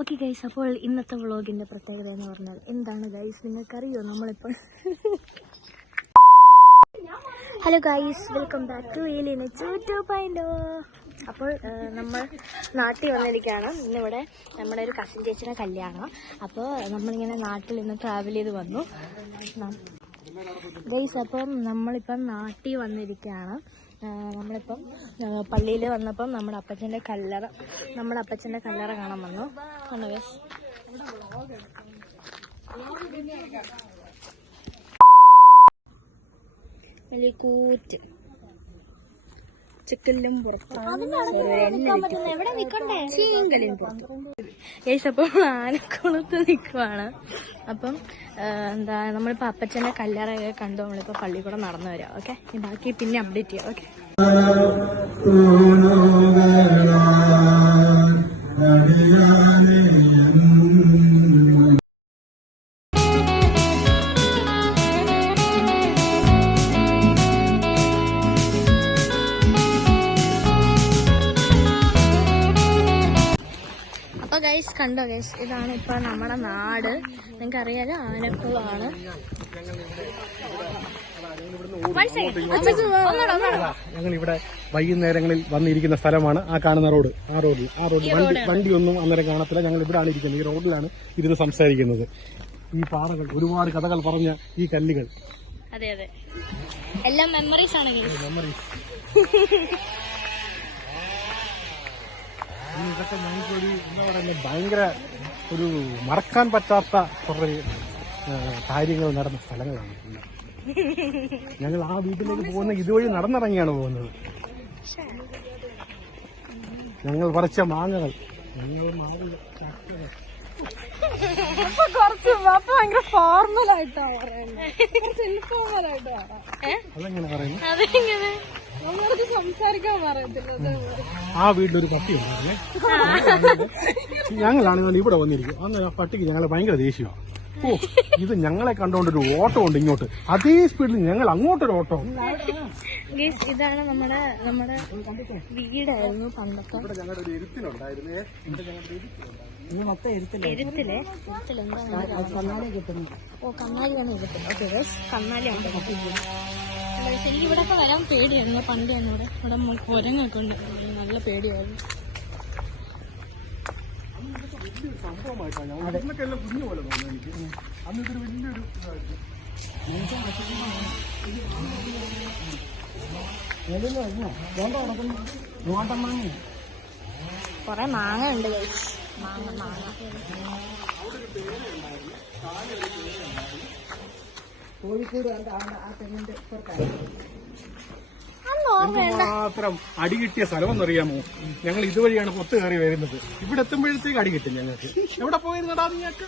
Okay guys, അപ്പോൾ ഇന്നത്തെ വ്ളോഗിന്റെ പ്രത്യേകത എന്ന് പറഞ്ഞാൽ എന്താണ് ഗൈസ്, നിങ്ങൾക്കറിയോ? നമ്മളിപ്പോൾ hello guys, welcome back to Elina 2.0. അപ്പോൾ നമ്മൾ നാട്ടിൽ വന്നിരിക്കുകയാണ്. ഇന്നിവിടെ നമ്മുടെ ഒരു കസിൻ ചേച്ചിയുടെ കല്യാണം. അപ്പോൾ നമ്മളിങ്ങനെ നാട്ടിൽ ഇന്ന് ട്രാവൽ ചെയ്ത് വന്നു ഗൈസ്. അപ്പം നമ്മളിപ്പം നാട്ടിൽ വന്നിരിക്കുകയാണ്. നമ്മളിപ്പം പള്ളിയിൽ വന്നപ്പം നമ്മുടെ അപ്പച്ചൻ്റെ കല്ലറ കാണാൻ വന്നു. കണ്ടോ ഗൈസ്? കൂറ്റ് ചിക്കലും ഗൈസ്. അപ്പം ആനക്കുളത്ത് നിൽക്കുവാണ്. അപ്പം എന്താ, നമ്മളിപ്പോൾ അപ്പച്ചൻ്റെ കല്ലറയൊക്കെ കണ്ടു നമ്മളിപ്പോൾ പള്ളി കൂടെ നടന്നു വരാം. ഓക്കെ, ബാക്കി പിന്നെ അപ്ഡേറ്റ് ചെയ്യാം. ഓക്കെ. അപ്പോൾ ഗൈസ് കണ്ടോ ഗൈസ്, ഇതാണ് ഇപ്പോൾ നമ്മുടെ നാട്. നിങ്ങൾക്കറിയാലോ, ആനക്കുളമാണ്. ഞങ്ങൾ ഇവിടെ വൈകുന്നേരങ്ങളിൽ വന്നിരിക്കുന്ന സ്ഥലമാണ് ആ കാണുന്ന റോഡ്. ആ റോഡിൽ വണ്ടിയൊന്നും അന്നേരം കാണത്തില്ല. ഞങ്ങൾ ഇവിടെയാണ് ഇരിക്കുന്നത്. ഈ റോഡിലാണ് ഇരുന്ന് സംസാരിക്കുന്നത്. ഈ പാറകൾ, ഒരുപാട് കഥകൾ പറഞ്ഞ ഈ കല്ലുകൾ, അതെ അതെ, എല്ലാം മെമ്മറീസ് ആണ്. മെമ്മറീസ്. ഇതൊക്കെ ഞങ്ങൾക്കൊരു എന്താ പറയുക, ഭയങ്കര ഒരു മറക്കാൻ പറ്റാത്ത കുറേ കാര്യങ്ങൾ നടന്ന സ്ഥലങ്ങളാണ്. ഞങ്ങൾ ആ വീട്ടിലേക്ക് പോകുന്ന ഇതുവഴി നടന്നിറങ്ങിയാണ് പോകുന്നത്. ഞങ്ങൾ പറിച്ച മാങ്ങകൾ, ഭയങ്കര ഫോർമലായിട്ടാ അതെങ്ങനെ പറയുന്നത്? സംസാരിക്കാൻ പറയത്തില്ല. ആ വീട്ടിലൊരു പട്ടി ഉണ്ടായിരുന്നേ. ഞങ്ങളാണെങ്കിൽ ഇവിടെ വന്നിരിക്കും. അന്ന് ആ പട്ടിക്ക് ഞങ്ങളെ ഭയങ്കര ദേഷ്യമാണ്. ഓ, ഇത് ഞങ്ങളെ കണ്ടോണ്ടൊരു ഓട്ടം ഉണ്ട് ഇങ്ങോട്ട്. അതേ സ്പീഡിൽ ഞങ്ങൾ അങ്ങോട്ടൊരു ഓട്ടം. ഇതാണ് നമ്മുടെ വീടായിരുന്നു പണ്ടത്തെ. ഞങ്ങളുടെ ഒരു എരുത്തിലുണ്ടായിരുന്നേ. കന്നാലിയാണ് എരുത്തിൽ. ഓക്കെ, കന്നാലിയാണ്. എനിക്ക് ഇവിടെ ഒക്കെ വരാൻ പേടിയായിരുന്നു പണ്ട്. ഇവിടെ കുരങ്ങൊക്കെ ഉണ്ട്, നല്ല പേടിയായിരുന്നു. സംഭവമായിട്ടാണ് കുഞ്ഞു പോലെ തോന്നുന്നു എനിക്ക്. അന്ന് ഇതൊരു വലിയൊരു കൊറേ മാങ്ങ ഉണ്ട്. മാങ്ങ മാത്രം അടി കിട്ടിയ സ്ഥലമെന്നറിയാമോ? ഞങ്ങൾ ഇതുവഴിയാണ് പൊത്ത് കയറി വരുന്നത്. ഇവിടെ എത്തുമ്പോഴത്തേക്ക് അടി കിട്ടും ഞങ്ങൾക്ക്. എവിടെ പോയിരുന്നടാ നിങ്ങൾക്ക്?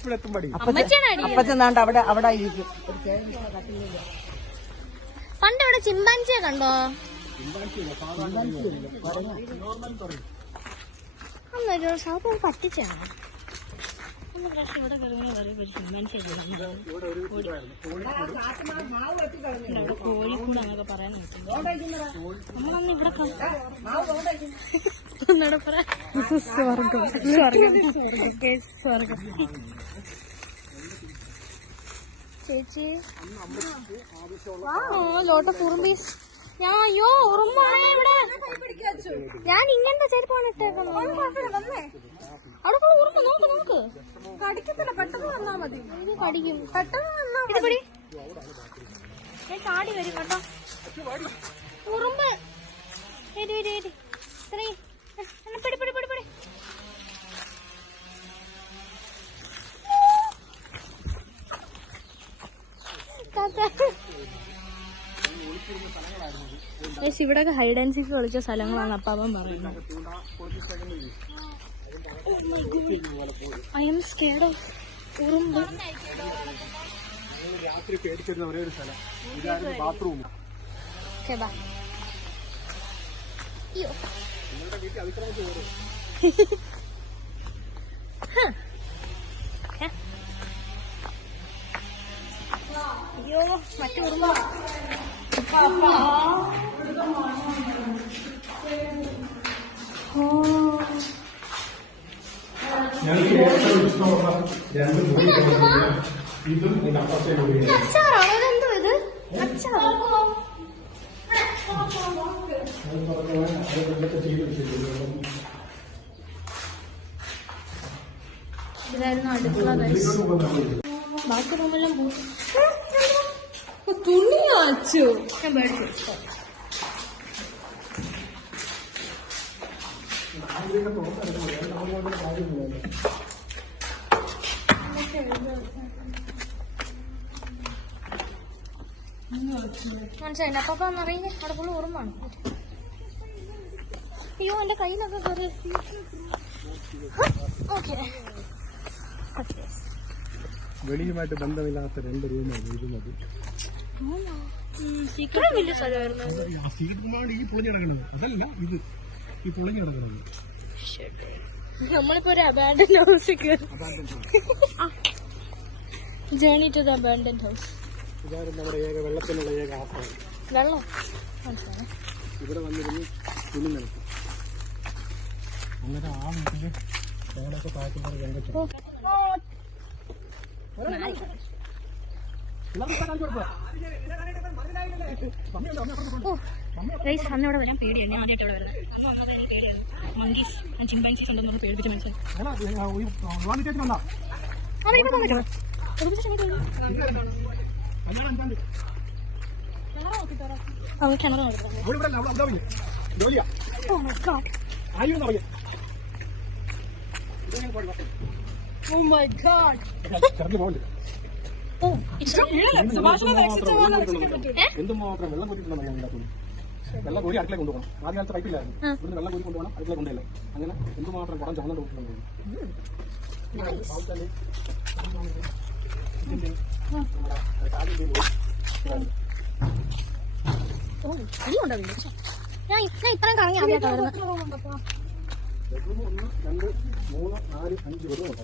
ഇവിടെ എത്തുമ്പോ അപ്പച്ചനാണ്ട് അവിടെ ഇരിക്കും. പണ്ട് ഇവിടെ ചിമ്പാൻസിയെ കണ്ടോ? അന്നൊരു സാധനം പറ്റിച്ചാണ്. ഇവിടെ കോഴിക്കൂട് എന്നൊക്കെ പറയാൻ നമ്മളന്ന് ഇവിടെ സ്വർഗം. ചേച്ചി ലോട്ട് ഓഫ് ഉറുമ്പീസ്. അയ്യോ, ഉറുമ്പാണേ ഇവിടെ. ഞാൻ ഇങ്ങനത്തെ ചെരുപ്പാണ് ഇട്ടേക്കുന്നത്. അവിടെ ഉറുമ്പ് നോക്ക്. കടിക്കത്തില്ല, പെട്ടെന്ന് വന്നാ മതി. ഇത് കടിക്കും, പെട്ടെന്ന് വന്നാ മതി. ചാടി വരും കേട്ടോ ഉറുമ്പ്. പിടി. ഇവിടെയൊക്കെ ഹൈഡ് ആൻഡ് സീക്ക് കളിച്ച സ്ഥലങ്ങളാണ് അപ്പാപ്പൻ പറയുന്നത്. ഐ എം സ്കേർഡ് ഓഫ് ഉറുമ്പ്. രാത്രി പേടിച്ചിരുന്ന ഒരേ ഒരു സ്ഥലം ഇതായിരുന്നു, ബാത്റൂം. നിങ്ങളുടെ വീട്ടിൽ അതിക്രമിച്ച് കയറും. അയ്യോ, മറ്റു ഉറുമ്പ്. ഞങ്ങൾക്ക് ഏറ്റവും ഇഷ്ടമുള്ള രണ്ട് മുറികളാണ് ഇതും ഇതിന്റെ അപ്പുറത്തെ മുറിയും. അച്ചാറാണോ ഇതെന്തോ ഇത് അച്ചാറോ ഇതായിരുന്നു അടുക്കള ബാക്കി റൂമെല്ലാം തുണി വാച്ചു ഞാൻ മേടിച്ചു മനസ്സിലായില്ല അപ്പൊ എന്നറിയില്ല അവിടെ ഫുള്ള് ഓർമ്മയാണ് അയ്യോ എന്റെ കയ്യിലൊക്കെ കയറി ഓക്കെ വെളിയുമായിട്ട് ബന്ധമില്ലാത്ത രണ്ട് റൂമാണ് ഇത് മതി. ഇത്രയും വലിയ സ്ഥലമായിരുന്നു ആ സീറ്റ് റൂമാണ് ഈ പൊളിഞ്ഞ് കിടക്കുന്നത്, അതല്ല ഇത് ഈ പൊളിഞ്ഞ് കിടക്കുന്നത്. നമ്മളിപ്പോ ഒരു അബാൻഡൻ ഹൗസിൽ കയറി journey to the abandon house. ഇതായിരുന്നു നമ്മുടെ ഏക വെള്ളത്തിനുള്ള ഏക ആശ്രയം. വെള്ളം മനസ്സിലായി ഇവിടെ വന്നിരുന്ന് തുണി നിൽക്കും. അങ്ങനെ ആ വീട്ടില് ഞങ്ങളൊക്കെ താഴ്ത്തുമ്പോൾ അന്നവിടെ വരാൻ പേടിയാണ്. ഞാൻ ആദ്യമായിട്ട് അവിടെ വരുന്നത്. പേടിയാണ്. മങ്കീസ് ചിമ്പാൻസീസ് ഉണ്ടെന്ന് പേടിപ്പിച്ച് മനസ്സിലായി. അവൾ ക്യാമറ എന്തുമാത്രം വെള്ളം കൂട്ടിയിട്ടുണ്ടെന്ന് വെള്ളം കോരി അടുക്കള കൊണ്ടുപോകണം. ആദ്യ കാലത്ത് പൈപ്പില്ലായിരുന്നു, ഇവിടുന്ന് വെള്ളം കോരി കൊണ്ടുപോകണം, അടുക്കള കൊണ്ടുപോയില്ല. അങ്ങനെ എന്തുമാത്രം കുടം ചുമന്നു കൊടുക്കുന്നുണ്ട്. ഞാൻ ഇത്രയും കറങ്ങി ആദ്യമായിട്ടാണ് 1, 2, 3, 4, 5 ബെഡ്റൂം.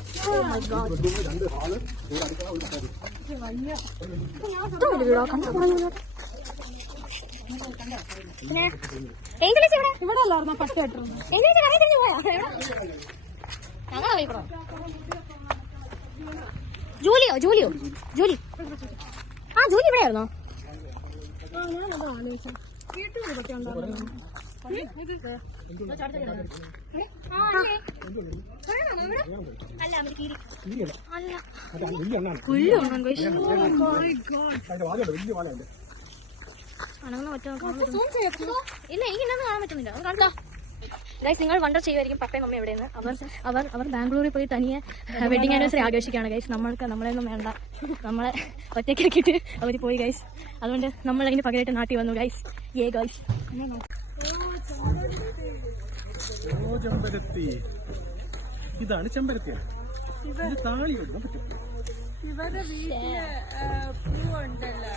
2 ഹാള്, ഒരു അടുക്കള, ഒരു കസേര. ഇവിടെ അല്ലായിരുന്നു പത്ത് ബെഡ്റൂം. ജോലിയോ ജോലിയോ ജോലി ആ ജോലി ഇവിടെ ആയിരുന്നോ? ഇല്ല എനിക്കിന്നൊന്നും കാണാൻ പറ്റുന്നില്ല. അത് കണ്ടോ ഗൈസ്, നിങ്ങൾ വണ്ടർ ചെയ്യുമായിരിക്കും പപ്പയും മമ്മയും എവിടെയെന്ന്. അവർ ബാംഗ്ലൂരിൽ പോയി തനിയെ വെഡിങ് ആനിവേഴ്സറി ആഘോഷിക്കുകയാണ് ഗൈസ്. നമ്മളെയൊന്നും വേണ്ട, നമ്മളെ ഒറ്റയ്ക്കാക്കിയിട്ട് അവർ പോയി ഗൈസ്. അതുകൊണ്ട് നമ്മൾ അതിന് പകരമായിട്ട് നാട്ടിൽ വന്നു ഗൈസ്. ഏ ഗൈസ് ചെമ്പരത്തി, ഇതാണ് ചെമ്പരത്തി. ഇത് താളി ഇടാൻ പറ്റും. ഇവരുടെ വീട്ടില് പൂവുണ്ടല്ലോ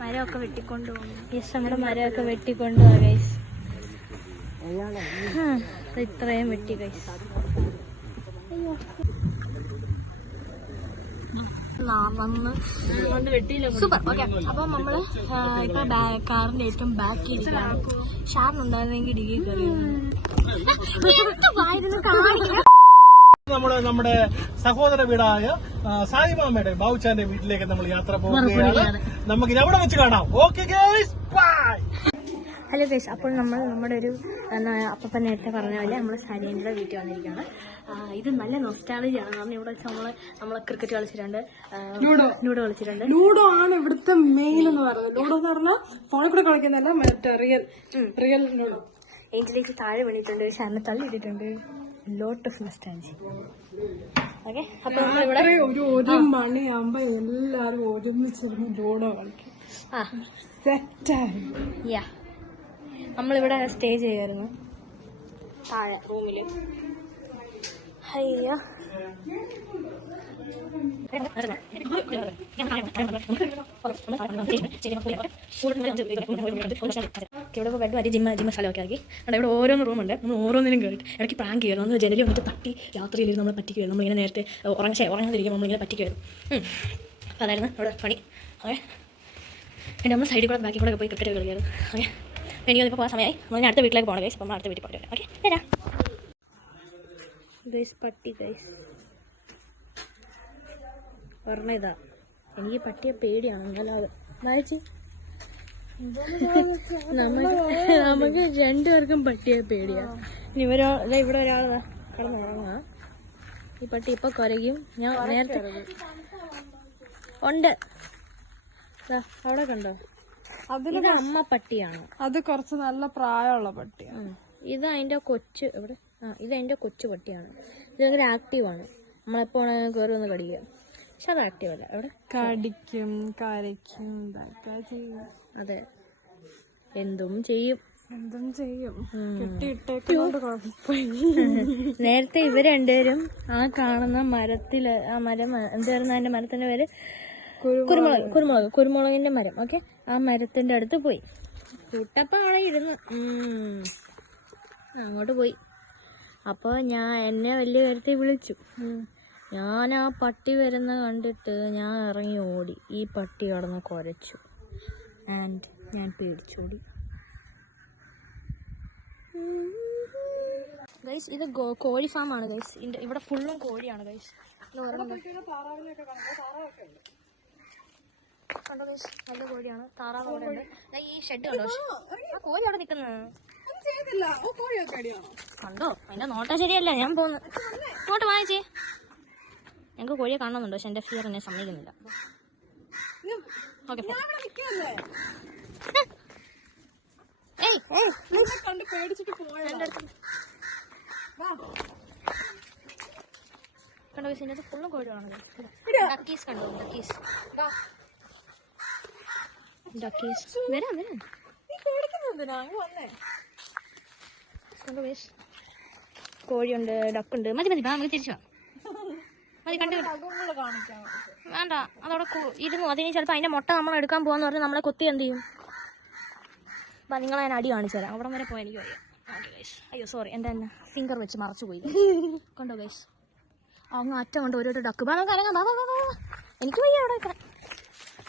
മരമൊക്കെ വെട്ടിക്കൊണ്ടുപോകും. യെസ്, നമ്മുടെ മരമൊക്കെ വെട്ടിക്കൊണ്ടുപോവാ ഗൈസ്. ഇത്രയും വെട്ടി ഗൈസ്. സൂപ്പർ. ഓക്കെ, അപ്പൊ നമ്മള് ഇപ്പൊ കാറിന്റെ ഏറ്റവും ബാക്കി ഇരിക്കുകയാണ്. ഷാറിനുണ്ടായിരുന്നെങ്കിൽ ഡിഗ്രി കയറി നമ്മുടെ സഹോദര വീടായ സായിമാമയുടെ ബാബുച്ചാന്റെ വീട്ടിലേക്ക് നമ്മൾ യാത്ര പോവുകയാണ്. നമുക്ക് അവിടെ വെച്ച് കാണാം. Okay guys, bye. Hello guys, അപ്പോൾ നമ്മൾ നമ്മുടെ ഒരു അപ്പൻ നേരത്തെ പറഞ്ഞ പോലെ നമ്മൾ സരീൻ്റെ വീട്ടിൽ വന്നിരിക്കുകയാണ്. ഇത് നല്ല നൊസ്റ്റാളജിയാണ്. കാരണം ഇവിടെ വെച്ച് നമ്മളെ ക്രിക്കറ്റ് കളിച്ചിട്ടുണ്ട്, ലൂഡോ കളിച്ചിട്ടുണ്ട്. ലൂഡോ ആണ് ഇവിടുത്തെ മെയിൻ എന്ന് പറയുന്നത്. ലൂഡോ എന്ന് പറഞ്ഞാൽ ഫോണിൽ കൂടെ കളിക്കുന്നതല്ല, മറ്റേ റിയൽ ലൂഡോ. ഏഞ്ചലിലേക്ക് താഴെ വീണിട്ടുണ്ട്, ഷാറിനെ തള്ളിയിട്ടിട്ടുണ്ട്. Lot of നൊസ്റ്റാൾജി. ഓക്കെ, അപ്പൊ നമ്മളിവിടെ ഒരു മണിയാകുമ്പോ എല്ലാരും ഒരുമിച്ചിരുന്ന് ലൂഡോ കളിക്കും. സെറ്റായി. നമ്മളിവിടെ സ്റ്റേ ചെയ്യായിരുന്നു. താഴെ റൂമില്. അയ്യോ ഇവിടെ ബെഡ് മാറ്റി ജിമ്മ സ്ഥലമൊക്കെ ആക്കി. അവിടെ ഇവിടെ ഓരോന്ന് റൂമുണ്ട്. നമ്മൾ ഓരോന്നിനും കയറിയിട്ട് ഇടയ്ക്ക് പ്രാങ്ക് ചെയ്യുന്നു. ഒന്ന് ജനലി വന്നിട്ട് തട്ടി രാത്രിയിൽ നമ്മളെ പറ്റിക്കുമായിരുന്നു. നമ്മളിങ്ങനെ നേരത്തെ ഉറങ്ങാതിരിക്കുമ്പോൾ നമ്മളിങ്ങനെ പറ്റിക്കുമായിരുന്നു. അപ്പോൾ അതായിരുന്നു അവിടെ പണി. ഓക്കെ, എൻ്റെ നമ്മൾ സൈഡിൽ കൂടെ ബാക്കി കൂടെ പോയി ക്രിക്കറ്റ് കളിക്കായിരുന്നു. ഓക്കെ, എനിക്കതിപ്പോൾ പോകാൻ സമയമായി. നമ്മൾ അടുത്ത വീട്ടിലേക്ക് പോകണം ഗൈസ്. അപ്പോൾ നമ്മൾ അടുത്ത വീട്ടിൽ പോയിട്ട് വരാം. ഓക്കെ, വരാം ഗൈസ്. പട്ടി ഗൈസ് പറഞ്ഞ ഇതാ, എനിക്ക് പട്ടിയെ പേടിയാണ്. എന്നാലും വായിച്ച് നമുക്ക് രണ്ടുപേർക്കും പട്ടിയെ പേടിയാണ്. ഇനി ഇവിടെ ഒരാൾ കിടന്നുറങ്ങാം. ഈ പട്ടി ഇപ്പൊ കുരയ്ക്കും. ഞാൻ നേരത്തെ ഉണ്ട്, അവിടെ കണ്ടോ? ഇത് അമ്മ പട്ടിയാണ്. അത് കുറച്ച് നല്ല പ്രായമുള്ള പട്ടിയാണ്. ഇത് അതിന്റെ കൊച്ചു ഇവിടെ. ഇത് അതിന്റെ കൊച്ചു പട്ടിയാണ്. ഇത് ഭയങ്കര ആക്റ്റീവാണ്. നമ്മളെപ്പോ കയറി ഒന്ന് കടിക്കുക. പക്ഷെ അത് ആക്റ്റീവ് അല്ല. അവിടെ കടിക്കും കരയ്ക്കും ഇതൊക്കെ ചെയ്യും. അതെ, എന്തും ചെയ്യും. കെട്ടിയിട്ടേക്കൊണ്ട് നേരത്തെ ഇവര് രണ്ടുപേരും ആ കാണുന്ന മരത്തില്, ആ മരം എന്തായിരുന്നു അതിന്റെ മരത്തിന്റെ പേര്? കുരുമുളകിന്റെ മരം. ഓക്കെ, ആ മരത്തിന്റെ അടുത്ത് പോയി കൂട്ടപ്പ അവിടെ ഇരുന്ന് അങ്ങോട്ട് പോയി. അപ്പൊ എന്നെ വലിയ കാര്യത്തിൽ വിളിച്ചു. ഞാൻ ആ പട്ടി വരുന്ന കണ്ടിട്ട് ഞാൻ ഇറങ്ങി ഓടി. ഈ പട്ടി കടന്ന് കുരച്ചു ആൻഡ് ഞാൻ പേടിച്ചോടി. ഗൈസ്, ഇത് കോഴി ഫാമാണ് ഗൈസ്. ഇവിടെ ഫുള്ളും കോഴിയാണ് ഗൈസ്. കണ്ടോ ഗൈസ്, നല്ല കോഴിയാണ്. താറാവ് അവിടെ ഉണ്ട്. ഈ ഷെഡ് കണ്ടോ? ആ കോഴി അവിടെ നിൽക്കുന്നത് കണ്ടോ? അതിന്റെ നോട്ടം ശരിയല്ല. ഞാൻ പോന്നു. ഇങ്ങോട്ട് വാങ്ങിച്ചേ. ഞങ്ങൾക്ക് കോഴിയെ കാണണമെന്നുണ്ടോ? പക്ഷെ എന്റെ ഫിയർ എന്നെ സമ്മതിക്കുന്നില്ല. ഓക്കെ, കണ്ടോ ഗൈസ്, ഇതിനകത്ത് ഫുള്ളും കോഴികളാണ്. ഡക്കീസ് കണ്ടോ? ഡക്കീസ് വരാം. കണ്ടോ ഗൈസ്, കോഴിയുണ്ട്, ഡക്കുണ്ട്. മതി നമുക്ക് തിരിച്ചു മതി. കണ്ടു വേണ്ട, അതവിടെ ഇരുന്നു. അതിന് ചിലപ്പോൾ അതിന്റെ മുട്ട നമ്മൾ എടുക്കാൻ പോകാന്ന് പറഞ്ഞാൽ നമ്മളെ കൊത്തി എന്ത് ചെയ്യും? അപ്പം നിങ്ങളെ ഞാൻ അടി കാണിച്ചു തരാം. അവിടെ വരെ പോയാൽ എനിക്ക് വയ്യ. ഓക്കെ ഗൈസ്, അയ്യോ സോറി, എൻ്റെ തന്നെ ഫിംഗർ വെച്ച് മറച്ചു പോയി. കണ്ടോ ഗൈസ്, അങ്ങ് അറ്റം കൊണ്ട് ഓരോ ഡക്ക്. നമുക്ക് ഇറങ്ങാം. എനിക്ക് വയ്യ അവിടെ വെക്കാൻ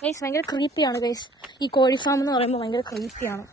ഗൈസ്. ഭയങ്കര ക്രീപ്പിയാണ് ഗൈസ്. ഈ കോഴി ഫാം എന്ന് പറയുമ്പോൾ ഭയങ്കര ക്രീപ്പിയാണ്.